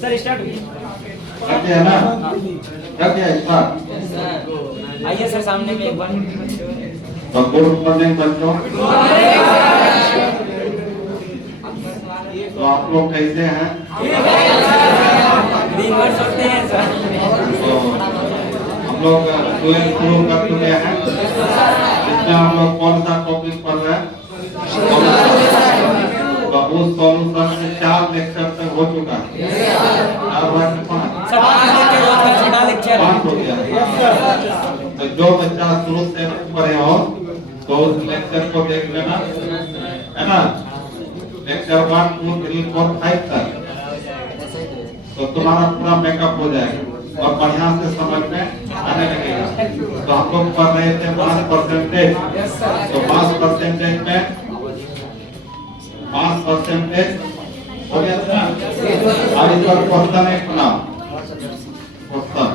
Sir start कर दिया ना? कर दिया स्टार्ट। आइए सर सामने में एक बार। तो गुड मॉर्निंग बच्चों। तो आप लोग कैसे हैं? दिन भर सोते हैं सर। तो हम लोग ट्वेल्थ शुरू कर चुके हैं। इसमें हम लोग कौन सा टॉपिक पढ़ रहे हैं? तो उस सॉल्यूशन में 4 लेक्चर तक हो चुका है। 4 बार 5 हो गया। तो जो बच्चा शुरू से पढ़े हो तो उस लेक्चर को देख लेना, है ना? लेक्चर 1, 2, 3, 4, 5 तक तो तुम्हारा पूरा मेकअप हो जाएगा और बढ़िया से समझ में आने लगेगा। तो हम लोग पढ़ रहे थे मास परसेंटेज। तो मास परसेंटेज में 5% हो गया था ना? अब इस पर क्वेश्चन एक बनाओ। क्वेश्चन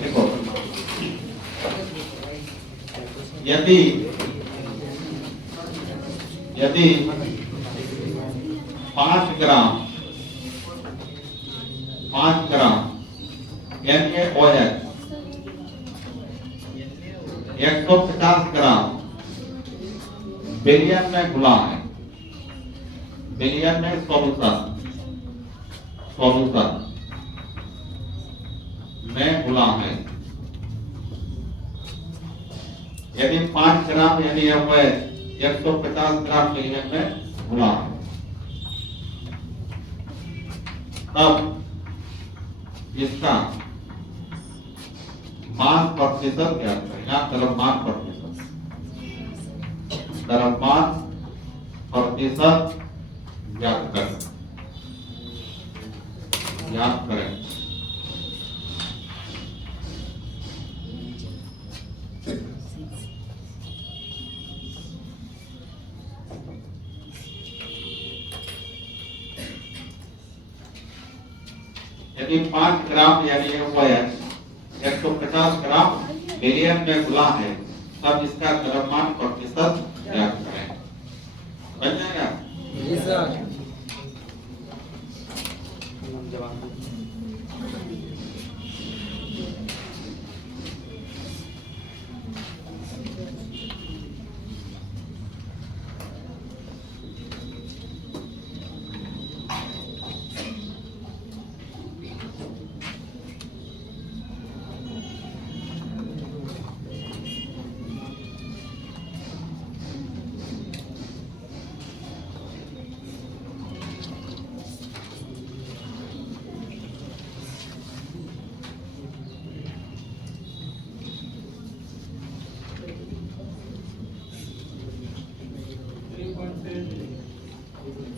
देखो, यदि 5 ग्राम NaOH 150 ग्राम बिलियन में घुला है, बिलियन में सॉल्यूशन में घुला है। यदि 5 ग्राम यानी 150 ग्राम बिलियन में घुला है, तब इसका मास प्रतिशत क्या है? यहाँ द्रव्यमान प्रतिशत ज्ञात करें। यदि 5 ग्राम यानी 150 ग्राम बिलियन में घुला है, तब इसका द्रव्यमान प्रतिशत ज्ञात करें। बन जाएगा?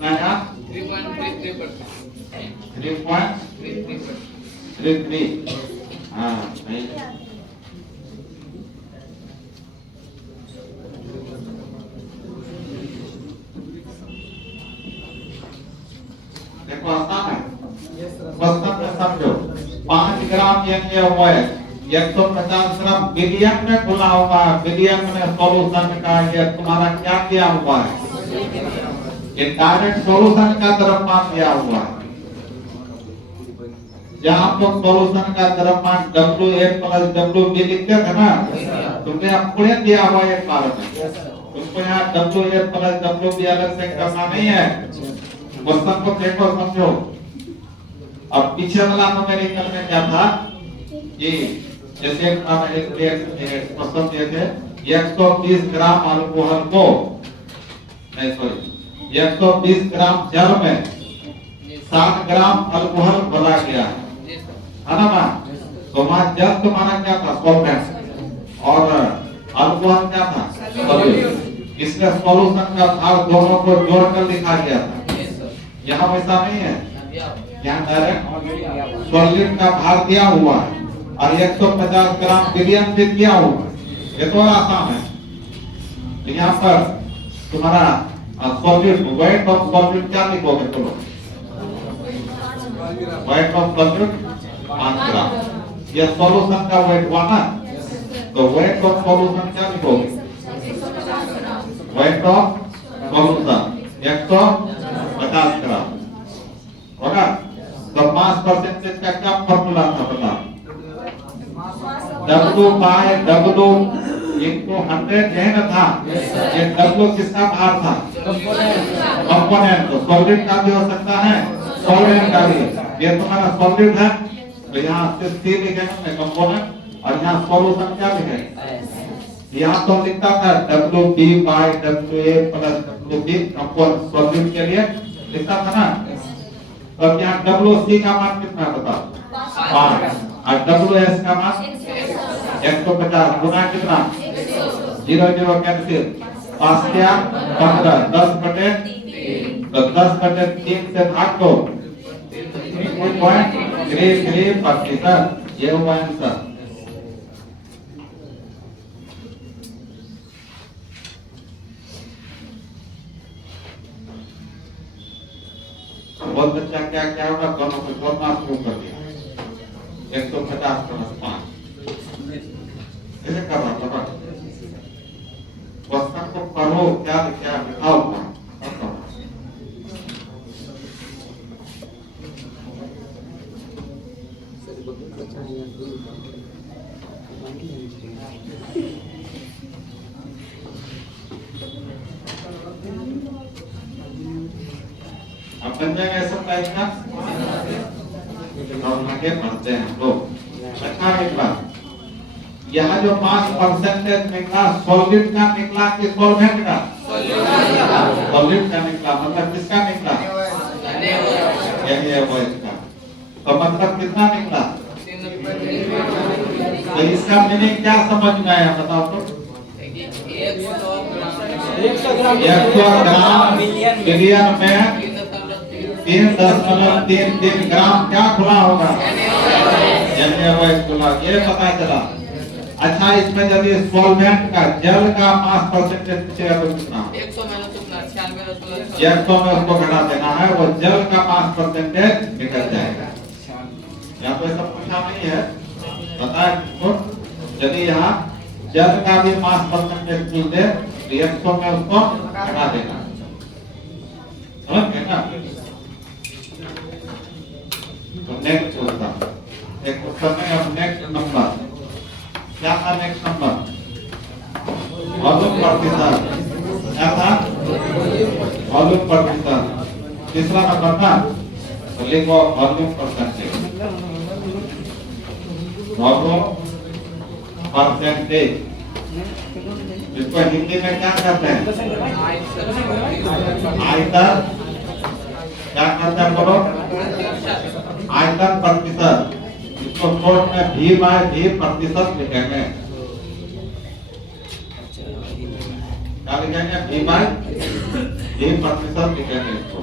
नया 3.33। हाँ सही। देखो आसान है, क्वेश्चन में समझो। 5 ग्राम यानी 150 ग्राम बिलियन में घुला हुआ है। बिलियन में सॉल्यूशन का ये तुम्हारा क्या किया हुआ है? ये डायरेक्ट सॉल्यूशन का द्रव्यमान दिया हुआ है। जहाँ आप लोग सॉल्यूशन का द्रव्यमान WA + WB लिखते थे ना, तुमने अपने दिया हुआ एक बार में तुमको यहाँ WA + WB अलग से करना नहीं है। क्वेश्चन को देखो, समझो। अब पीछे वाला न्यूमेरिकल में क्या था कि जैसे एक क्वेश्चन दिए थे, 120 ग्राम अल्कोहल को 120 ग्राम जल में 7 ग्राम अल्कोहल घोला गया है ना? तो वहां जल तुम्हारा क्या था? सॉल्वेंट, और अल्कोहल क्या था? सॉल्यूट। इसमें सॉल्यूशन का भाग दोनों को जोड़कर लिखा गया था। यहाँ वैसा नहीं है, यहाँ डायरेक्ट सॉल्यूट का भाग दिया हुआ है और 150 ग्राम बिलियन से दिया हुआ है। ये तो आसान है। तो यहाँ पर तुम्हारा सॉल्यूट, वेट ऑफ सॉल्यूट क्या लिखोगे? चलो, वेट ऑफ सॉल्यूट 5 ग्राम। ये सॉल्यूशन का वेट हुआ ना, तो वेट ऑफ सॉल्यूशन क्या लिखोगे? वेट ऑफ सॉल्यूशन 150 50 ग्राम होगा। तो मास परसेंटेज का क्या फॉर्मूला था बता? W बाय W इनटू 100 है ना था। ये W किसका भार था? कंपोनेंट। तो सॉलिड का भी हो सकता है, सॉल्वेंट का भी। ये तुम्हारा सॉलिड है तो यहाँ से C लिखेंगे कंपोनेंट, और यहाँ सॉल्यूशन क्या लिखेंगे? यहाँ तो लिखता था WB by WA plus WB component solute के लिए लिखता था ना। तो अब यहाँ WC का मान कितना है बताओ? 5। और WS का मान 150 गुना कितना? 0 0 कैंसिल, 5 क्या 15, 10/3। तो 10/3 से भाग दो 3.33%। ये हुआ आंसर। बहुत अच्छा क्या क्या होगा, दोनों को जोड़ना शुरू कर दिया। 150 प्लस 5 ऐसे कर रहा था। क्वेश्चन को पढ़ो, क्या क्या लिखा हुआ है। अब बन जाएगा ऐसा टाइप का। और आगे बढ़ते हैं हम लोग। अच्छा एक बात, यहाँ जो मास परसेंटेज निकला सॉलिड का निकला कि सॉल्वेंट का? सॉलिड का निकला। मतलब किसका निकला? इसका। तो मतलब कितना निकला? तो इसका मीनिंग क्या समझ में आया बताओ तो? 100 ग्राम मिलियन में 3.33 ग्राम क्या खुला होगा? खुला। ये पता चला। अच्छा इसमें यदि सॉल्वेंट का जल का मास परसेंटेज पूछेगा तो कितना? 100 में उसको घटा देना है, वो जल का मास परसेंटेज निकल जाएगा। यहाँ तो ऐसा पूछा नहीं है, बताया किसको? यदि यहाँ जल का भी मास परसेंटेज पूछ दे तो 100 में उसको घटा देना। समझ गए ना? तो नेक्स्ट होता एक क्वेश्चन में। अब नेक्स्ट नंबर क्या था? नेक्स्ट नंबर वॉल्यूम प्रतिशत। क्या था? वॉल्यूम प्रतिशत। तीसरा नंबर था तो लिखो वॉल्यूम परसेंटेज। वॉल्यूम परसेंटेज इसको हिंदी में क्या कहते हैं? आयतन। क्या कहते हैं बोलो? आयतन प्रतिशत। इसको शॉर्ट में V बाय V प्रतिशत लिखेंगे। क्या लिखेंगे? V बाय V प्रतिशत लिखेंगे इसको।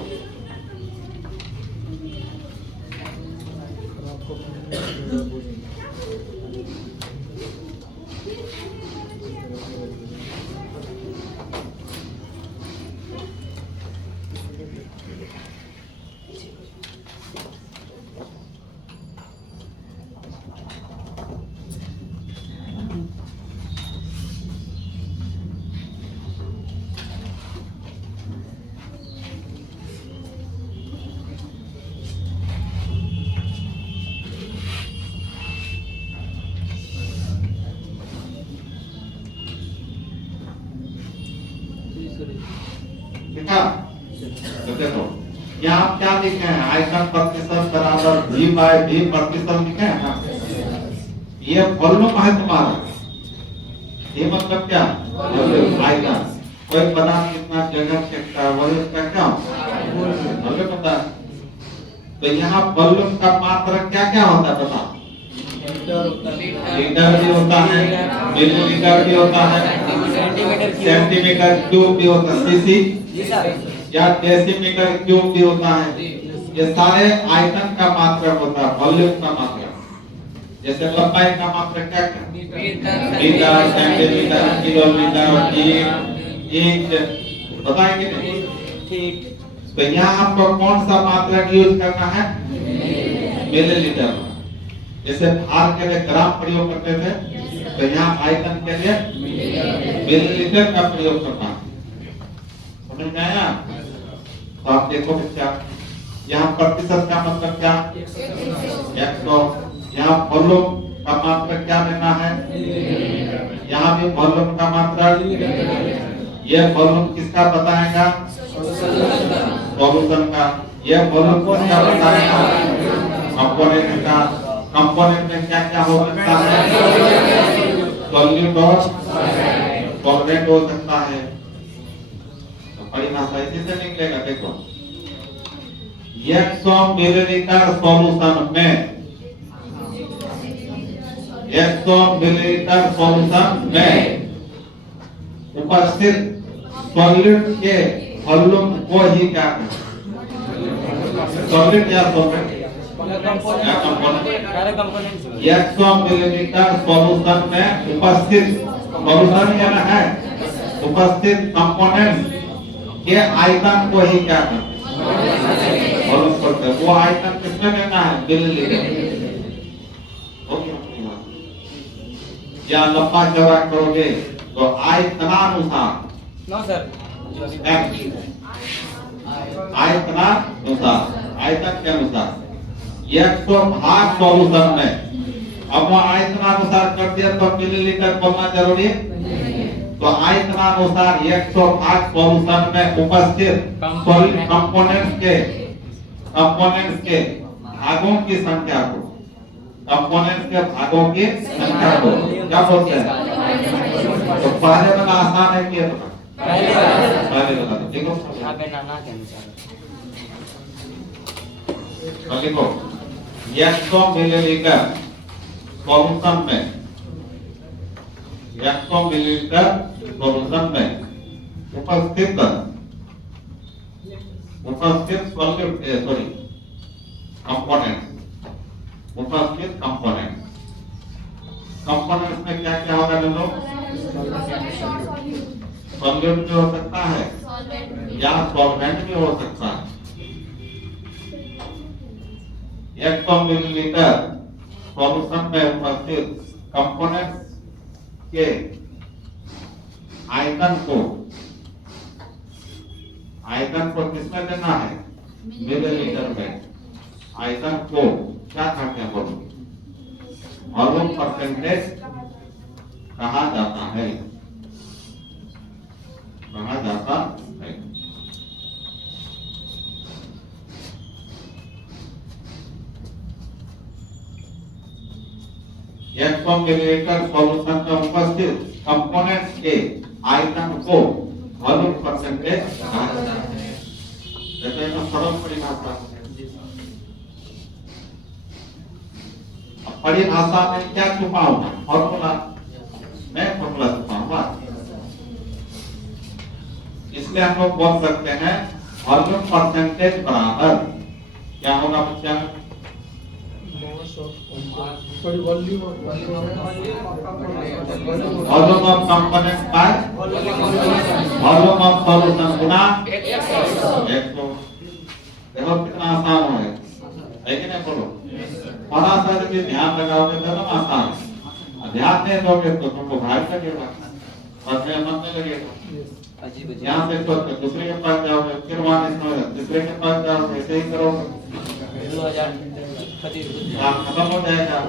लिखा? तो देखो यहाँ क्या लिखे हैं? आयतन प्रतिशत बराबर V बाय V प्रतिशत लिखे हैं ना। ये वॉल्यूम है तुम्हारा। ये मतलब क्या? आयतन। कोई पदार्थ कितना जगह फेंकता है वही उसका क्या वॉल्यूम होता है। तो यहाँ वॉल्यूम का मात्रक क्या क्या होता है बताओ? लीटर भी होता है, मिलीलीटर भी होता है, सेंटीमीटर क्यूब भी होता है, सीसी या डेसीमीटर क्यूब भी होता है। ये सारे आयतन का मात्रक होता है, वॉल्यूम का मात्रक। जैसे लंबाई का मात्रक क्या है? Metre, centimetre, kilometre, feet, inch. बताएंगे नहीं? तो यहाँ आपको कौन सा मात्रक यूज करना है? मिलीलीटर। जैसे भार के लिए ग्राम प्रयोग करते थे, तो यहाँ आयतन के लिए मिलीलीटर का प्रयोग करना है। समझ में आया? तो आप देखो बच्चा, यहाँ प्रतिशत का मतलब क्या? 100। यहाँ वॉल्यूम का मात्रा क्या लेना है? यहाँ भी वॉल्यूम का मात्रा। ये वॉल्यूम किसका बताएगा? सॉल्यूशन का। ये वॉल्यूम किसका बताएगा? कंपोनेंट का। कंपोनेंट में क्या क्या हो सकता है? सॉल्यूट और सॉल्वेंट हो सकता है। तो बड़ी भाषा इसी से निकलेगा। देखो 100 मिलीलीटर सॉल्यूशन में 100 मिलीलीटर सॉल्यूशन में उपस्थित सॉल्यूट के वॉल्यूम को ही क्या कहते हैं? सॉल्यूट या सॉल्वेंट या कंपोनेंट? 100 मिलीलीटर सॉल्यूशन में उपस्थित सॉल्यूशन क्या है? उपस्थित कंपोनेंट के आयतन को ही क्या कहते हैं? वॉल्यूम करते हैं। वो आयतन किसमें लेना है? मिलीलीटर। या लंबा चौड़ा करोगे तो आयतनानुसार नो सर आयतनानुसार आयतन के अनुसार 100 भाग सॉल्यूशन में। अब वो आयतनानुसार कर दिया तो मिलीलीटर बोलना जरूरी है। तो आयतनानुसार 100 भाग सॉल्यूशन में उपस्थित कंपोनेंट्स के भागों की संख्या को कंपोनेंट्स के भागों की संख्या को क्या बोलते हैं? तो पहले वाला आसान है कि पहले वाला देखो यहाँ पे नाना के अनुसार लिखो 100 मिलीलीटर सॉल्यूशन में 100 मिलीलीटर सॉल्यूशन में उपस्थित सॉल्यूट सॉरी कंपोनेंट उपस्थित कंपोनेंट्स में क्या क्या होगा लोग? सॉल्यूट भी हो सकता है या सॉल्वेंट भी हो सकता है। 100 मिलीलीटर सॉल्यूशन में उपस्थित कंपोनेंट्स के आयतन को किसमें लेना है? मिलीलीटर में। आयतन को क्या कहते हैं? वॉल्यूम परसेंटेज कहा जाता है। एक 100 मिलीलीटर सॉल्यूशन में उपस्थित कंपोनेंट्स के आयतन को वॉल्यूम परसेंटेज कहा जाता है। सरल परिभाषा। परिभाषा में क्या छुपा हुआ? फॉर्मूला में फॉर्मूला छुपा हुआ। इसलिए हम लोग बोल सकते हैं वॉल्यूम परसेंटेज बराबर क्या होगा बच्चा? Volume of component by volume of solution गुना 100। देखो कितना आसान है कि नहीं? बोलो थोड़ा सा यदि ध्यान लगाओगे तो ना आसान है। ध्यान नहीं दोगे तो तुमको भारी लगेगा और मन नहीं लगेगा। यहाँ से तो दूसरे के पास जाओगे, फिर वहाँ दूसरे के पास जाओगे, ऐसे ही करोगे खत्म हो जाएगा।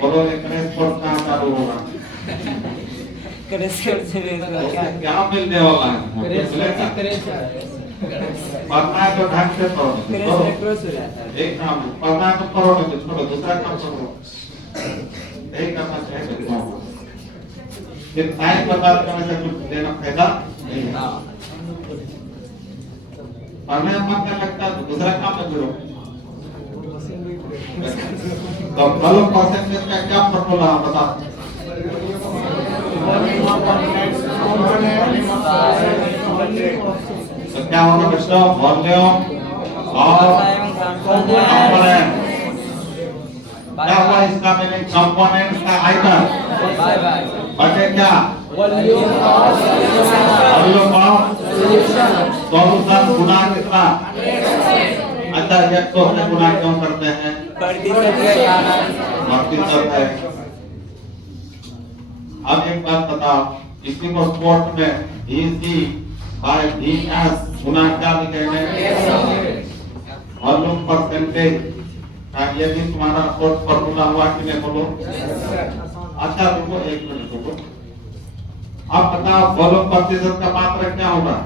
बोलो स्पोर्ट्स कहाँ चालू होगा? क्या मिलने वाला है? पढ़ना है तो ढंग से पढ़ो। एक काम पढ़ना है तो पढ़ो, नहीं तो छोड़ो, दूसरा काम करो। यही करना चाहिए। फिर साइंस बता करने से कुछ देना फायदा नहीं है। पढ़ने में मन नहीं लगता तो दूसरा काम में करो। तो वॉल्यूम परसेंटेज का क्या फॉर्मूला बता? तो क्या होगा बच्चों? वॉल्यूम और कंपोनेंट। क्या हुआ इसका मीनिंग? कंपोनेंट का आयतन बटे क्या? वॉल्यूम ऑफ सॉल्यूशन गुना कितना? अच्छा 100 से गुना क्यों करते हैं? प्रतिशत है। अब एक बात बताओ, इसी को स्पोर्ट में इसी बाय VS गुना क्या लिखेंगे वॉल्यूम परसेंटेज का ये भी तुम्हारा कोड फॉर्मूला हुआ कि नहीं बोलो। अच्छा रुको एक मिनट रुको। अब बताओ वॉल्यूम प्रतिशत का मात्रा क्या होगा?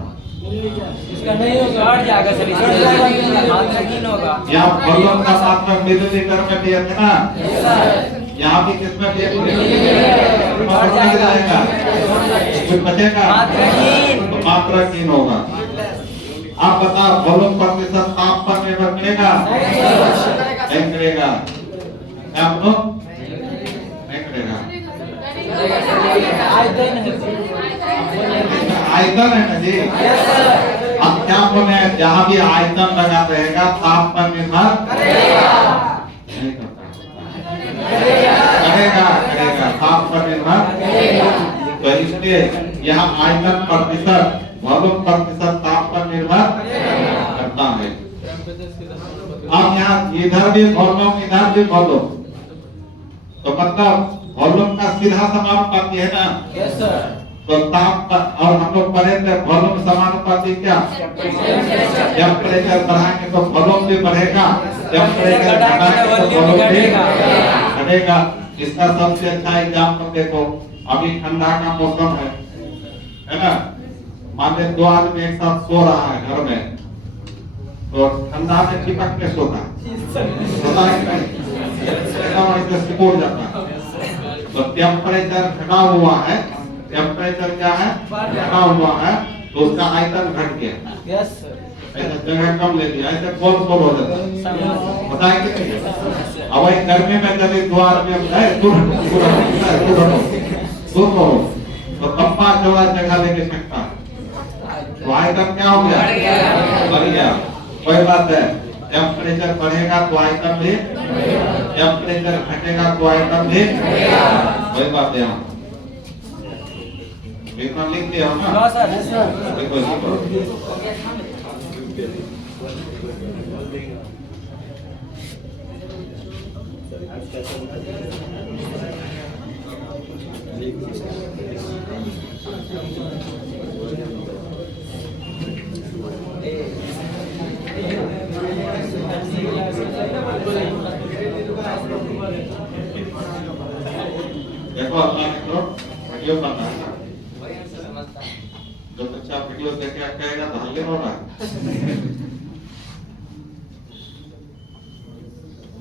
इसका नहीं होगा, हट जाएगा सर, मात्रा हीन होगा। यहाँ वॉल्यूम का मात्रा मिलीलीटर में दिया था ना, यहाँ भी किसमें दिया? कुछ बचेगा? मात्राहीन होगा। आप बताओ वॉल्यूम प्रतिशत ताप पर निर्भर करेगा? नहीं करेगा। क्या बोलो? नहीं करेगा। आयतन है ना जी। हम क्या बोले, जहाँ भी आयतन लगा रहेगा ताप पर निर्भर नहीं करता। करेगा करेगा ताप पर निर्भर। तो इसलिए यहाँ आयतन प्रतिशत वॉल्यूम प्रतिशत ताप पर निर्भर करता है। अब यहाँ इधर भी वॉल्यूम इधर भी वॉल्यूम, तो मतलब वॉल्यूम का सीधा समानुपाती है ना। Yes sir. तो ताप और हम लोग पढ़े थे वॉल्यूम समानुपाती क्या? जब प्रेशर बढ़ाएंगे तो वॉल्यूम भी बढ़ेगा, जब प्रेशर घटाएंगे तो वॉल्यूम भी घटेगा। इसका सबसे अच्छा एग्जाम्पल देखो, अभी ठंडा का मौसम है ना। मान लो दो आदमी एक साथ सो रहा है घर में, तो ठंडा में चिपक के सोता है नहीं, सिकुड़ जाता है। तो टेम्परेचर घटा हुआ है, टेम्परेचर क्या है? घटा हुआ है, तो उसका आयतन घट गया। Yes sir. ऐसा जगह कम ले लिया, ऐसे गोल गोल हो जाता है। बताए कि नहीं? अब वही गर्मी में जब दो आदमी दूर रहो तो लंबा चौड़ा जगह लेके सकता है, तो आयतन क्या हो गया? बढ़ गया। वही बात है, टेम्परेचर बढ़ेगा तो आयतन भी, टेम्परेचर घटेगा तो आयतन भी। वही बात है। यहाँ इतना लिख दिया ना। देखो देखो अल्लाह ने तो वीडियो बना है, जो बच्चा वीडियो देख के कहेगा धल्ले हो रहा है।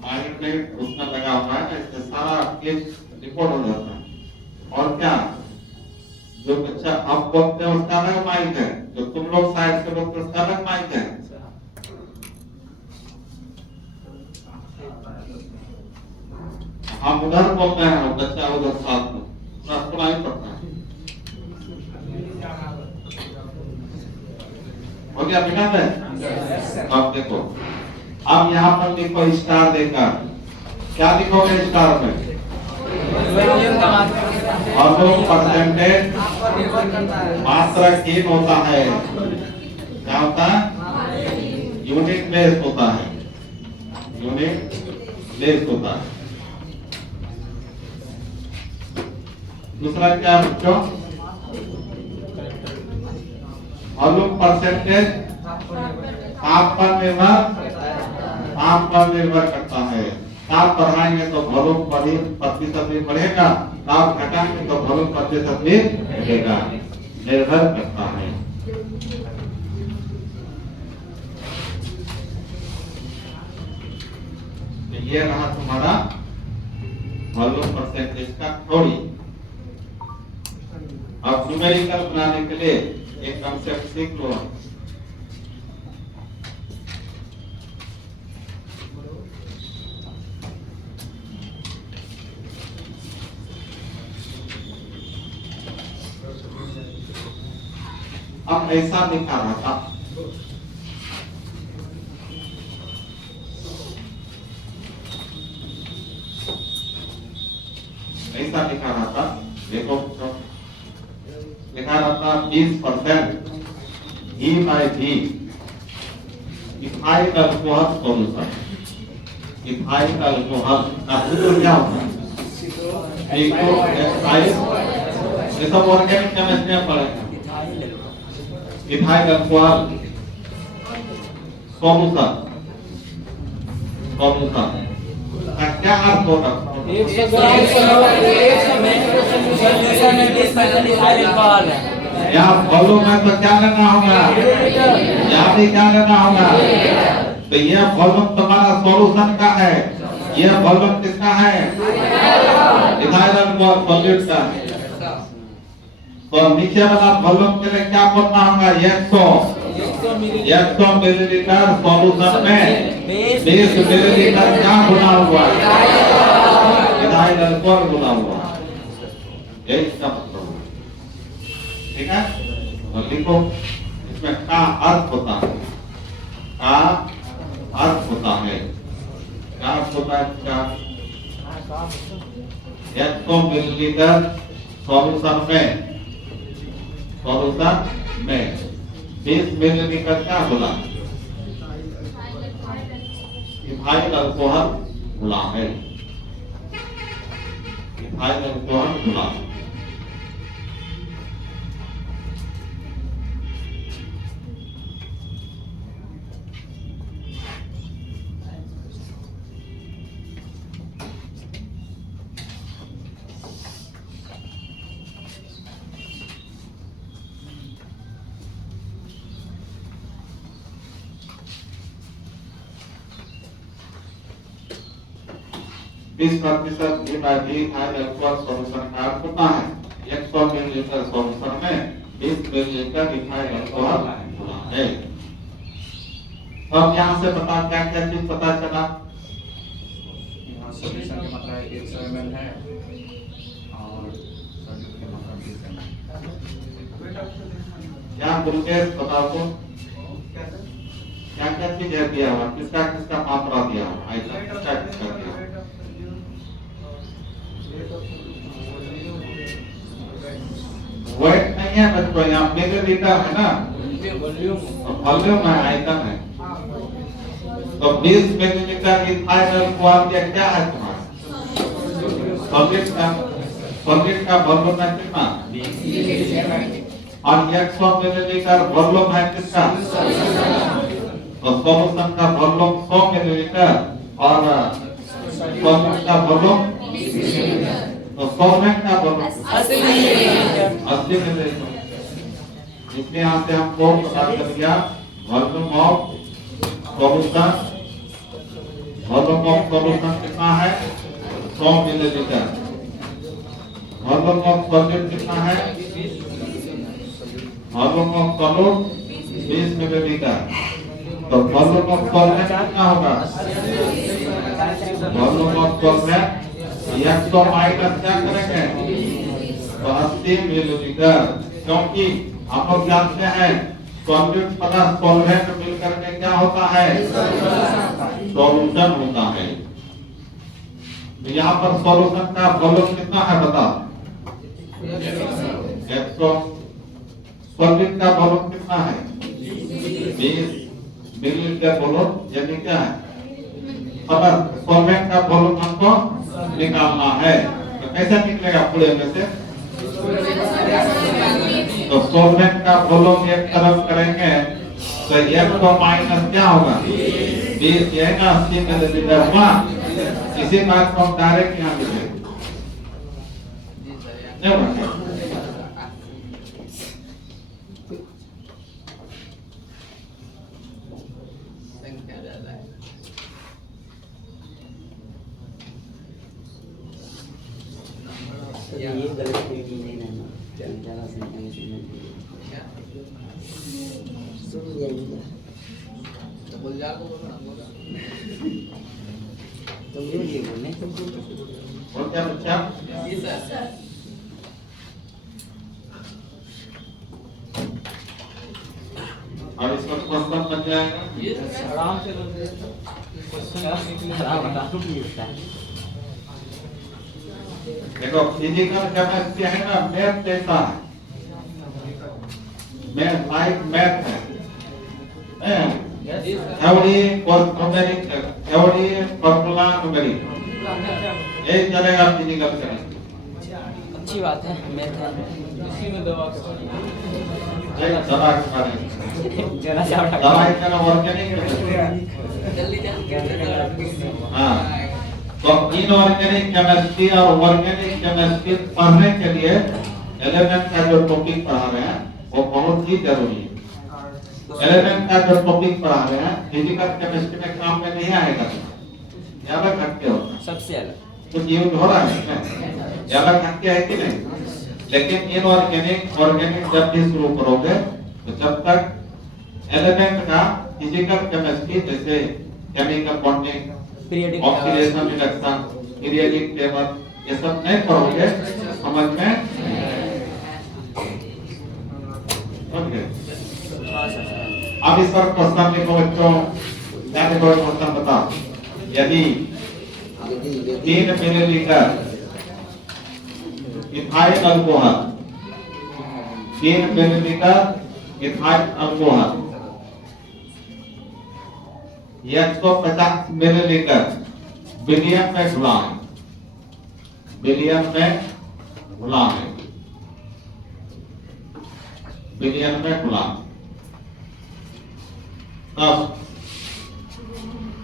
माइंड में घुसना लगा हुआ है, इससे सारा केस रिकॉर्ड हो जाता है। और क्या जो बच्चा आप बोलते हैं उसका अलग माइंड है, जो तुम लोग साइड से बोलते हैं उसका अलग माइंड है। हम उधर बोलते हैं, बच्चा उधर साथ में थोड़ा ही पड़ता है। हो गया बेटा है? अब देखो, अब यहाँ पर लिखो स्टार देकर, क्या लिखोगे स्टार में? वॉल्यूम परसेंटेज मात्राहीन होता है। क्या होता है? यूनिट बेस्ड होता है, यूनिट बेस्ड होता है। दूसरा क्या बच्चों? वॉल्यूम परसेंटेज ताप पर निर्भर करता है। ताप बढ़ाएंगे तो वॉल्यूम प्रतिशत भी बढ़ेगा, ताप घटाएंगे तो वॉल्यूम प्रतिशत भी घटेगा, निर्भर करता है। तो ये रहा तुम्हारा वॉल्यूम परसेंटेज का थ्योरी। अब न्यूमेरिकल बनाने के लिए एक कंसेप्ट सीख लो। अब ऐसा लिखा रहा था, ऐसा लिखा रहा था, देखो लिखा रहा था 20% E by V ethyl alcohol solution. Ethyl alcohol का सूत्र क्या होता है? ये सब ऑर्गेनिक केमिस्ट्री में पढ़ेगा। इथाइल अल्कोहल सॉल्यूशन सॉल्यूशन का क्या अर्थ होगा? 100 ग्राम सॉल्यूशन में 20 मिली इथाइल अल्कोहल है। यहाँ फलों में तो क्या लेना होगा? यहाँ भी क्या लेना होगा? तो यह वॉल्यूम तुम्हारा सॉल्यूशन का है, यह वॉल्यूम किसका है? इथाइल अल्कोहल सॉल्यूट का है। तो नीचे वाला वॉल्यूम के लिए क्या बोलना होगा? 100 मिलीलीटर सॉल्यूशन में 20 मिलीलीटर क्या गुना हुआ? इथाइल अल्कोहल गुना हुआ। यही इसका मतलब है। ठीक है, तो लिखो इसमें का अर्थ होता है, का अर्थ होता है, क्या अर्थ होता है इसका? 100 मिलीलीटर सॉल्यूशन में 20 मिलीलीटर क्या बोला? इथाइल अल्कोहल बोला है, इथाइल अल्कोहल बोला। इस प्रतिशत इथाइल अल्कोहल सॉल्यूशन का अर्थ होता है 100 मिलीलीटर सॉल्यूशन में 20 मिलीलीटर इथाइल अल्कोहल होता है। अब यहाँ से बता क्या क्या चीज पता चला? सॉल्यूशन की मात्रा 100 ml है और सॉल्यूट की मात्रा 20 ml। क्या गुरुकेश बताओ तो क्या क्या चीज है दिया हुआ, किसका किसका मात्रा दिया हुआ, आइटम किसका किसका दिया हुआ? वेट नहीं है बच्चों, यहाँ मिलीलीटर है ना, वॉल्यूम है, आयतन है। तो 20 मिलीलीटर इथाइल अल्कोहल क्या है तुम्हारा? सॉलिड का वॉल्यूम है कितना? और 100 मिलीलीटर वॉल्यूम है किसका? तो सॉल्यूशन का वॉल्यूम 100 मिलीलीटर और सॉल्यूट का वॉल्यूम तो सॉल्वेंट का वॉल्यूम 80 मिलीलीटर। इसलिए यहाँ से हमको पता चल गया वॉल्यूम ऑफ सॉल्यूशन कितना है? 100 मिलीलीटर। वॉल्यूम ऑफ सॉल्यूट कितना है? Volume of solute 20 millilitre. तो वॉल्यूम ऑफ सॉल्वेंट कितना होगा? वॉल्यूम ऑफ सॉल्वेंट 100 माइनस क्या करेंगे? तो 80 मिलीलीटर, क्योंकि हम लोग जानते हैं सॉल्यूट प्लस सॉल्वेंट मिलकर के क्या होता है? सॉल्यूशन होता है। तो यहाँ पर सॉल्यूशन का वॉल्यूम कितना है बताओ? 100। सॉल्यूट का वॉल्यूम कितना है? 20 मिलीलीटर वॉल्यूम, यानी क्या है? अगर सॉल्वेंट का वॉल्यूम हमको निकालना है तो कैसे निकलेगा पूरे में से? तो सॉल्वेंट का वॉल्यूम एक तरफ करेंगे तो 100 माइनस क्या होगा? 20, यही ना 80 मिलीलीटर हुआ। इसी बात को हम डायरेक्ट यहाँ लिखेंगे। ये गलत नहीं लेना ज्यादा से सुन जाएगा तो बोल जा को बोलो ना बोलो। तुम ये बोलने और क्या बच्चा? जी सर। और इसका क्वेश्चन बन जाएगा। आराम से बोल दे देखो फिजिकल केमिस्ट्री है ना, मैथ जैसा है, मैथ लाइक मैथ है। थ्योरी और न्यूमेरिक, थ्योरी फॉर्मूला न्यूमेरिक, यही चलेगा फिजिकल केमिस्ट्री। अच्छी बात है, मैथ है इसी में दवा दवा के बारे में जरा सा दवा इतना ऑर्गेनिक हाँ तो इनऑर्गेनिक केमिस्ट्री और ऑर्गेनिक केमिस्ट्री पढ़ने के लिए 11th का जो टॉपिक पढ़ा रहे हैं वो बहुत ही जरूरी है। 11th का जो टॉपिक पढ़ा रहे हैं फिजिकल केमिस्ट्री में काम में नहीं आएगा, ज्यादा घटके होता है, सबसे अलग तो यूज हो रहा है इसमें ज्यादा घटके है कि नहीं। लेकिन इनऑर्गेनिक ऑर्गेनिक जब भी शुरू करोगे तो जब तक 11th का फिजिकल केमिस्ट्री जैसे chemical bonding, periodic oxidation reduction, periodic table ये सब नहीं पढ़ोगे समझ में समझ गए। अब इस पर क्वेश्चन लिखो बच्चों, क्या लिखो क्वेश्चन बताओ। यदि 3 millilitre ethyl alcohol 3 millilitre ethyl alcohol 150 millilitre William में घुला है, विलियम में घुला है, विलियम में घुला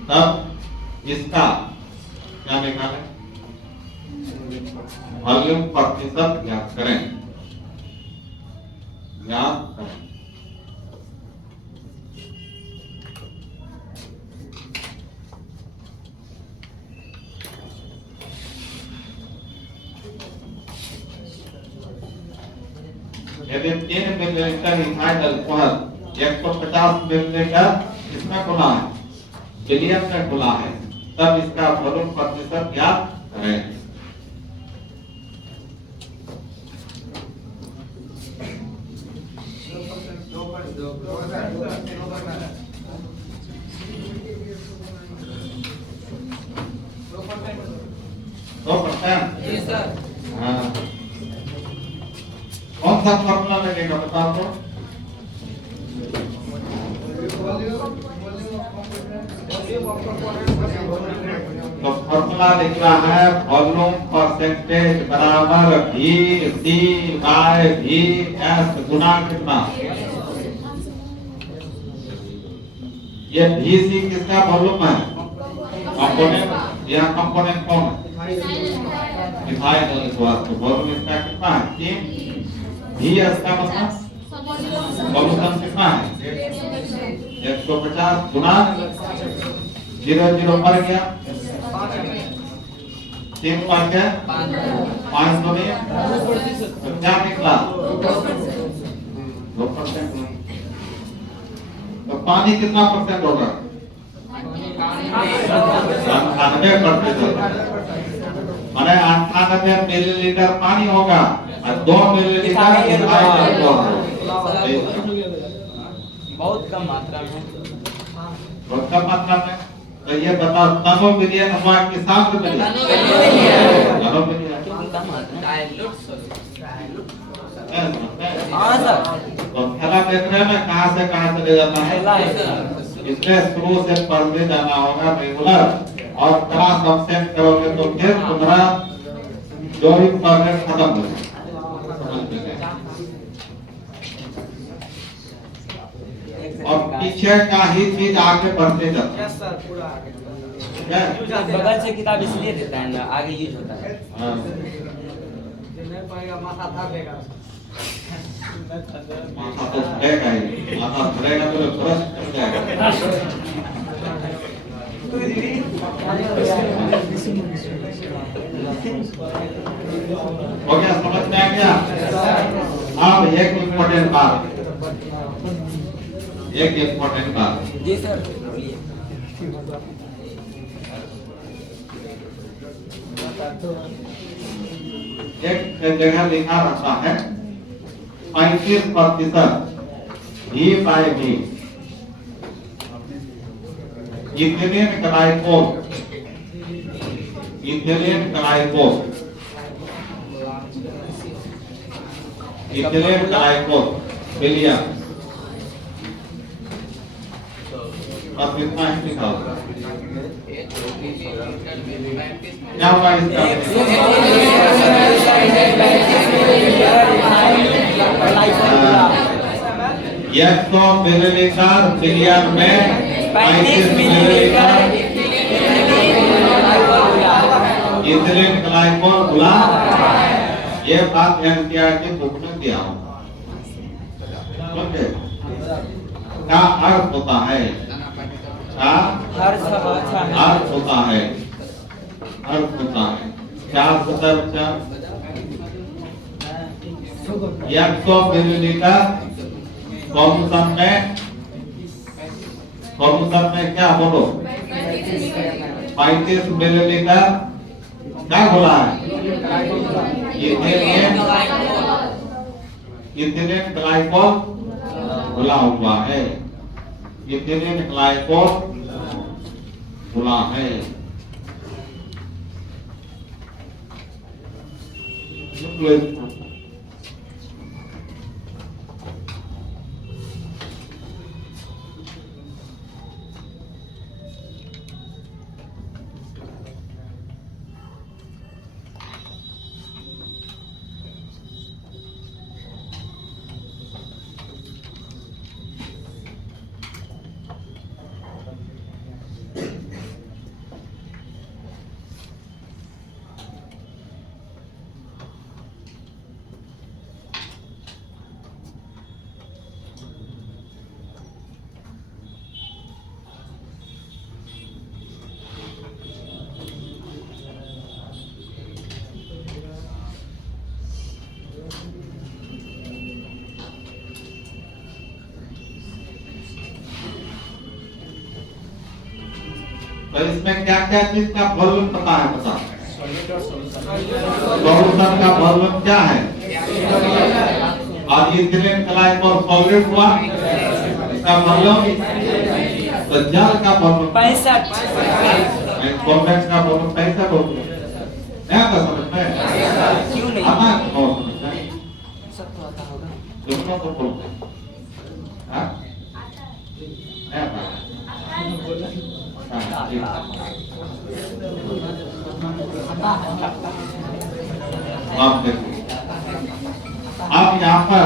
तब इसका क्या निकालें, वॉल्यूम प्रतिशत ज्ञात करें, ज्ञात करें। यदि 3 मिलीलीटर इथाइल अल्कोहल 150 मिलीलीटर इसमें खुला है, विलियम में खुला है, तब इसका वॉल्यूम प्रतिशत ज्ञात करें। हाँ। कौन सा फॉर्मूला लगेगा बताओ तो। तो फॉर्मूला लिखना है वॉल्यूम परसेंटेज बराबर V C by V S गुना कितना। ये V C किसका वॉल्यूम है, कंपोनेंट, यह कंपोनेंट कौन है, इथाइल अल्कोहल, तो वॉल्यूम इसका कितना है 3। V S का मतलब वॉल्यूम कितना है 150 गुना 0 पर गया 3 पर गया 5 तो नहीं, तो क्या निकला 2%। तो पानी कितना परसेंट होगा 98%, माने 98 मिलीलीटर पानी होगा और 2 मिलीलीटर इथाइल अल्कोहल, बहुत कम मात्रा में, बहुत कम मात्रा में। तो ये बताओ नानो मिलियन हुआ कि सांद्र मिलियन, नानो मिलियन। हाँ सर, तो खेला देखने में कहाँ से कहाँ चले जाना है, इसमें शुरू से पढ़ते जाना होगा रेगुलर, और क्लास अब्सेंट करोगे तो फिर 15 जो भी पढ़ने खत्म हो जाए। और पीछे का ही चीज आगे बढ़ते जाता है। बगल से किताब इसलिए देता है ना, आगे यूज होता है। माथा तो धरेगा ही, माथा धरेगा तो ब्रश कर जाएगा। हो गया, समझ में आ गया। अब एक इम्पोर्टेंट बात, एक इम्पोर्टेंट बात। जी सर, एक जगह लिखा रहता है 35% V by V ethylene glycol, ethylene glycol, ethylene glycol William, बस इतना ही लिखा होगा। क्या होगा इसका, 100 मिलीलीटर मिलियन में 35 मिलीलीटर इथिलीन ग्लाइकोल घुला। ये बात एनसीईआरटी की बुक में दिया होगा। ओके, का अर्थ होता है, का अर्थ होता है, अर्थ होता है क्या होता है बच्चा? 100 मिलीलीटर सॉल्यूशन में क्या बोलो? 35 मिलीलीटर क्या घोला है? इथिलीन ग्लाइकोल घुला हुआ है। इथिलीन ग्लाइकोल घुला है। तो इसमें क्या क्या चीज का वॉल्यूम पता है? बता। सॉल्यूशन का वॉल्यूम क्या है? और इथिलीन ग्लाइकोल सॉलिड हुआ, इसका वॉल्यूम तो जल का वॉल्यूम 65, सॉल्वेंट का वॉल्यूम 65 हो गया। क्या कर समझ में? क्यों नहीं? आना और सब तो आता होगा। दोनों को बोलते हैं। हाँ? क्या बात? आप यहाँ पर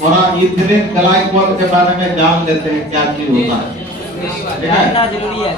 थोड़ा इथिलीन ग्लाइकोल के बारे में जान लेते हैं क्या चीज होता है। जानना जरूरी है।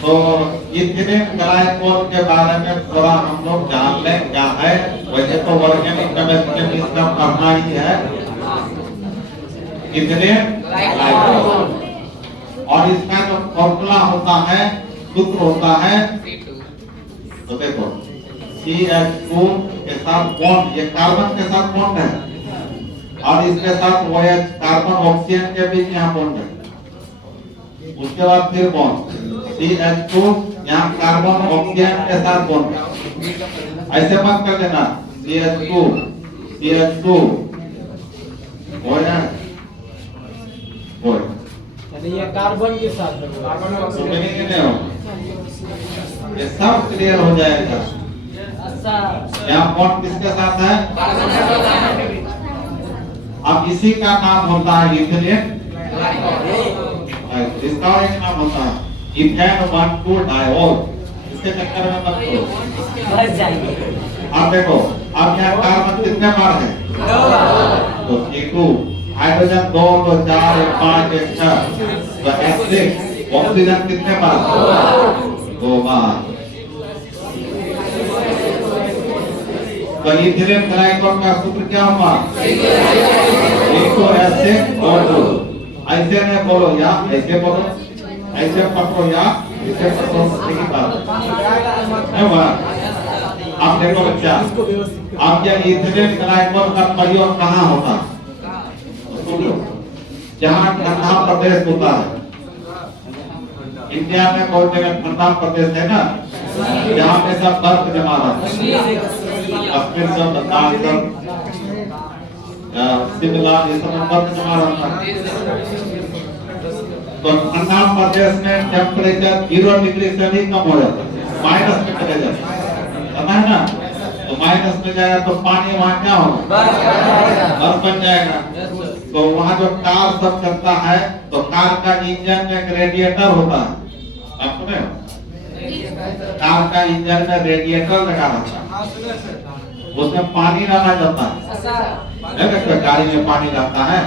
तो इथिलीन ग्लाइकोल के बारे में थोड़ा हम लोग जान लें क्या है। वैसे तो ऑर्गेनिक केमिस्ट्री में इसका पढ़ना ही है इथिलीन ग्लाइकोल, और इसका जो फॉर्मूला होता है, सूत्र होता है, तो देखो CH2 के साथ बॉन्ड, ये कार्बन के साथ बॉन्ड है, और इसके साथ OH कार्बन ऑक्सीजन के बीच यहाँ बॉन्ड है। उसके बाद फिर बॉन्ड CH2 यहाँ कार्बन ऑक्सीजन के साथ बॉन्ड। ऐसे मत कर देना CH2 OH ये कार्बन के साथ ये सब क्लियर हो जाएगा। यहाँ बॉन्ड किसके साथ है? अब इसी का नाम होता है इथिलीन, इसका एक नाम होता है इथेन 1,2 डायोल। इसके चक्कर में मत करो, बच जाएंगे। अब देखो, अब यहाँ कार्बन कितने बार है? 2 बार। तो C2, हाइड्रोजन 2 तो 4 1 5 1 6, तो H6, ऑक्सीजन कितने बार? 2 बार। तो इथिलीन ग्लाइकोल का सूत्र क्या होगा? ऐसे नहीं बोलो या ऐसे बोलो, ऐसे पकड़ो या ऐसे पकड़ो, ठीक है बात है। अब देखो बच्चा, इसको व्यवस्थित अब यह इथिलीन ग्लाइकोल का प्रयोग कहाँ होता है? जहाँ ठंडा प्रदेश होता है। इंडिया में बहुत जगह ठंडा प्रदेश है ना, जहाँ पे सब बर्फ जमा रहता है, कश्मीर सब, लद्दाख सब, शिमला, ये सब में बर्फ जमा रहता है। तो ठंडा प्रदेश में टेम्परेचर 0 डिग्री से भी कम हो जाता है, माइनस में चले जाता है ना। तो माइनस में जाएगा तो पानी वहाँ क्या होगा? बर्फ बन जाएगा। तो वहाँ जो कार सब चलता है, तो कार का इंजन में एक रेडिएटर होता है, आप सुने? कार का इंजन में रेडिएटर लगा रहता है, उसमें पानी डाला जाता है। गाड़ी में पानी डालता है,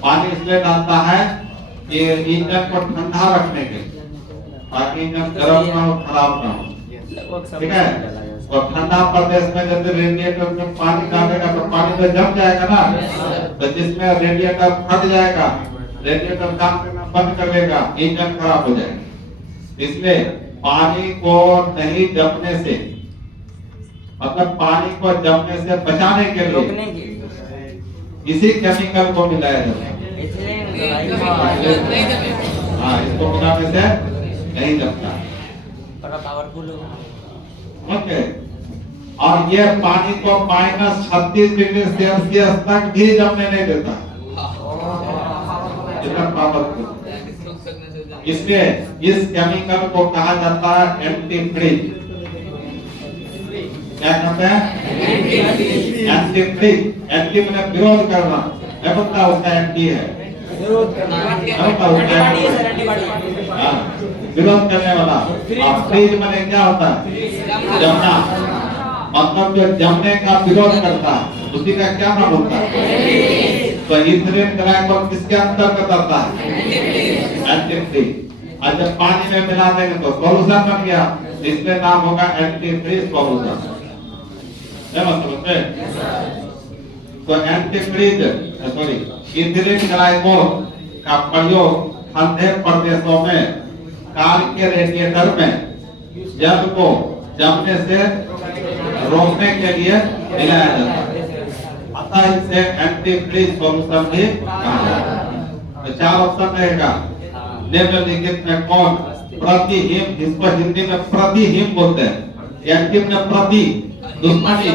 पानी इसलिए डालता है कि इंजन को ठंडा रखने के लिए, ताकि इंजन गर्म ना हो, खराब ना हो, ठीक है। और ठंडा प्रदेश में जब रेडिएटर में पानी डालेगा तो पानी तो जम जाएगा ना, तो जिसमें रेडिएटर फट जाएगा, रेडिएटर काम करना बंद कर देगा, इंजन खराब हो जाएगा। इसलिए पानी को नहीं जमने से, मतलब पानी को जमने से बचाने के लिए इसी केमिकल को मिलाया जाता है। हाँ, इसको मिलाने से नहीं जमता, पावरफुल ओके। और ये पानी को -36 डिग्री सेल्सियस तक भी जमने नहीं देता, इतना पावरफुल। इसलिए इस केमिकल को कहा जाता है एंटी फ्रीज। क्या कहते हैं? Anti freeze. एंटी मतलब विरोध करना, मैं बोलता उसका एंटी है, विरोध करना। विरोध करने वाला। और फ्रीज मैंने क्या होता है? जमना, मतलब जो जमने का विरोध करता है, उसी का क्या नाम होता है? तो इथिलीन ग्लाइकोल किसके अंतर्गत आता है? Anti freeze. और जब पानी में मिला देंगे तो सॉल्यूशन बन गया, इसलिए नाम होगा एंटी फ्रीज सॉल्यूशन। समझ रहे? तो anti freeze sorry ethylene glycol का प्रयोग ठंडे प्रदेशों में कार के रेडिएटर में जल को जमने से रोकने के लिए मिलाया जाता है, अतः इसे एंटी फ्रीज सॉल्यूशन भी कहा जाता है। तो 4 ऑप्शन रहेगा, निम्नलिखित में कौन प्रतिहिम, इसको हिंदी में प्रतिहिम बोलते हैं। एंटी में प्रति दुश्मनी,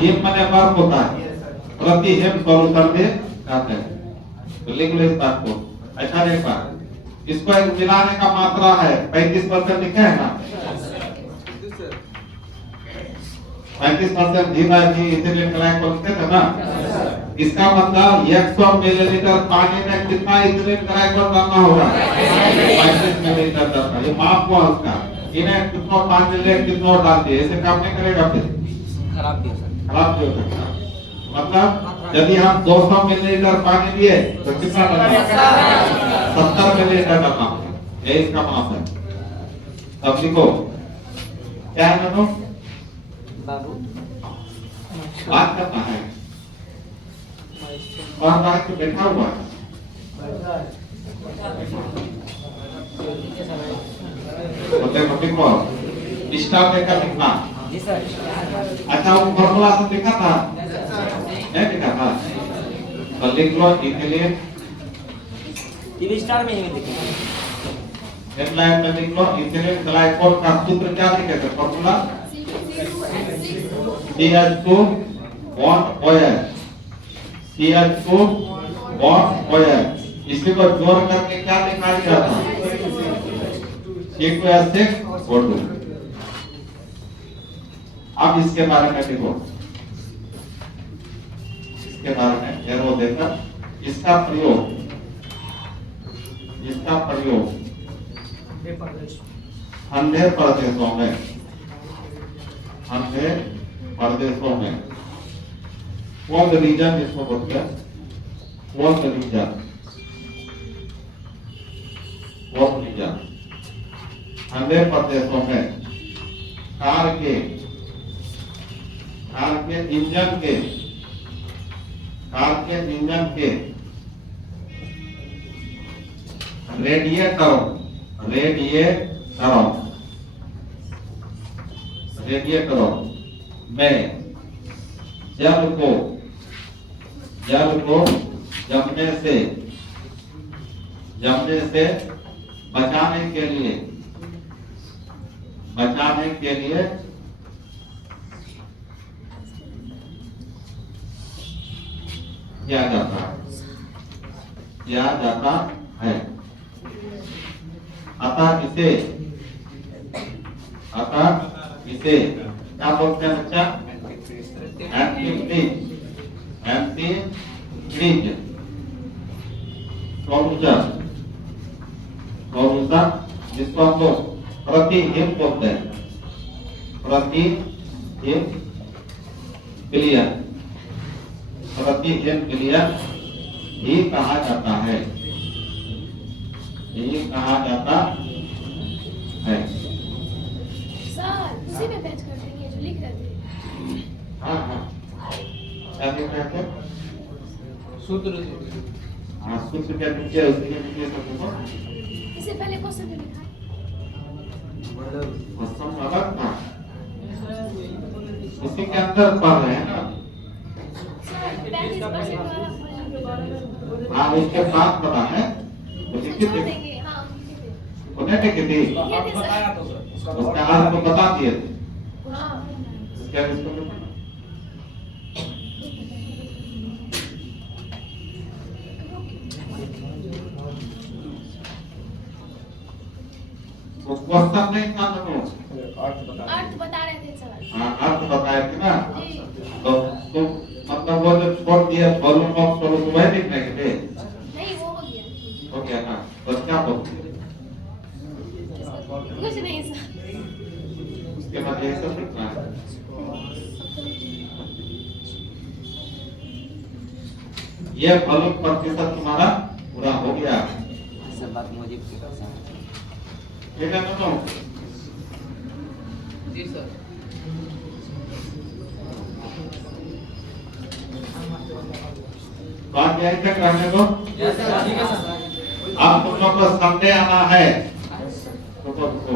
हिम माने बर्फ होता है, प्रतिहिम सॉल्यूशन भी कहते हैं। तो लिख लो इस बात को, अच्छा नहीं पा इसको एक मिलाने का मात्रा है 35% लिखे है ना, 35% घी इथिलीन ग्लाइकोल के थे ना। इसका मतलब 100 मिलीलीटर पानी में कितना इथिलीन ग्लाइकोल डालना होगा? 35 मिलीलीटर डालना। ये माप हुआ उसका, इन्हें कितना पानी ले कितना डाल दिए, ऐसे काम नहीं करेगा, फिर खराब भी हो सकता। मतलब यदि हम 200 मिलीलीटर पानी लिए तो कितना डालना? 70 मिलीलीटर डालना, ये इसका माप है। अब लिखो क्या है दोनों बाबू बात करना है, और बात तो बैठा हुआ है। देखो स्टाफ लेकर लिखना। जी सर। अच्छा वो फॉर्मूला से लिखा था, नहीं लिखा था, तो लिख लो इथिलीन, टीवी स्टार में नहीं लिखा, हेडलाइन में लिख लो इथिलीन ग्लाइकोल का सूत्र क्या लिखे थे? Formula CH2 bond OH, CH2 bond OH। इसी को जोड़ करके क्या निकाल गया था? C2H6O2। अब इसके बारे में लिखो, इसके बारे में एरो देकर इसका प्रयोग ठंडे प्रदेशों में, ठंडे प्रदेशों में कौन रीजन इसको बोलते हैं? कौन रीजन ठंडे प्रदेशों में कार के इंजन के रेडिएटरों रेडिए करो। मैं जल को जमने से बचाने के लिए किया जाता है। अतः इसे क्या बोलते हैं बच्चा? एंटीफ्रीज सॉल्यूशन जिसको हम लोग प्रतिहित बोलते हैं, प्रतिहित विलयन ही कहा जाता है। सर उसी में बैच कर देंगे जो लिख रहे थे। हाँ क्या लिख रहे थे? सूत्र हाँ सूत्र के नीचे उसके नीचे सब देखो। इससे पहले क्वेश्चन में लिखा क्वेश्चन अलग था, उसी के अंदर पढ़ रहे हैं ना। सर 35% वाला हाँ उसके बाद पता है छोड़ देंगे। हाँ उन्हें लिखी थी, लिखे थे सर। उसके हाथ को बता दिए थे। हाँ उसके बाद इसको लिखो ना। वो क्वेश्चन नहीं था ना, अर्थ बता रहे थे सर। हाँ अर्थ बताए थे ना। जी तो मतलब वो जो छोड़ दिया वॉल्यूम ऑफ सॉल्यूशन वही लिखने के थे। नहीं वो हो गया। हो गया ना, तो क्या बोलते हैं? कुछ नहीं सर। उसके बाद ये सब लिखना है। ये वॉल्यूम प्रतिशत तुम्हारा पूरा हो गया। सब बात मुझे ठीक है दोनों? जी सर। बात यही तक रहने दो। अब तुम लोग को संडे आना है। रुको तो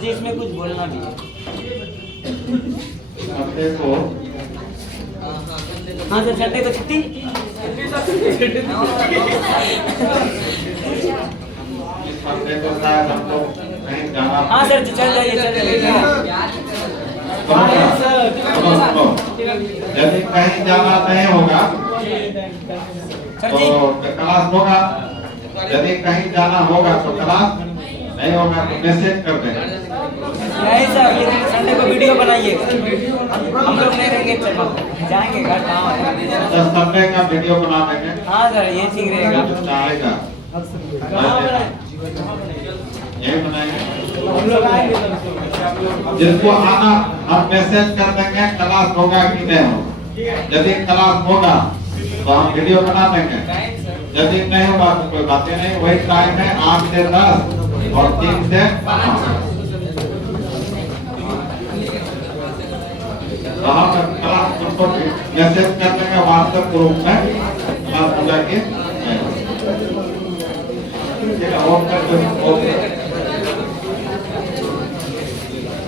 जी इसमें कुछ बोलना भी है। संडे को हाँ सर संडे को छुट्टी। इस संडे को शायद हम लोग कहीं जाना। हाँ सर चल जाइए सुनो, यदि कहीं जाना नहीं होगा सर तो जी क्लास होगा। यदि कहीं जाना होगा तो क्लास नहीं होगा तो मैसेज कर देना। नहीं सर ये संडे को वीडियो बनाइए। हम लोग नहीं रहेंगे, चलो जाएंगे घर कहाँ। तो संडे का वीडियो बना देंगे। हाँ सर ये ठीक रहेगा। चाहेगा यही बनाएंगे। जिसको आना हम मैसेज कर देंगे क्लास होगा कि नहीं होगा। यदि क्लास होगा तो हम वीडियो बना देंगे, यदि नहीं होगा तो कोई बातें नहीं। वही टाइम है 8 से 10 और 3 से 5। वहाँ पर क्लास उनको मैसेज कर देंगे व्हाट्सएप ग्रुप में क्लास पूजा के। ठीक है, ओके।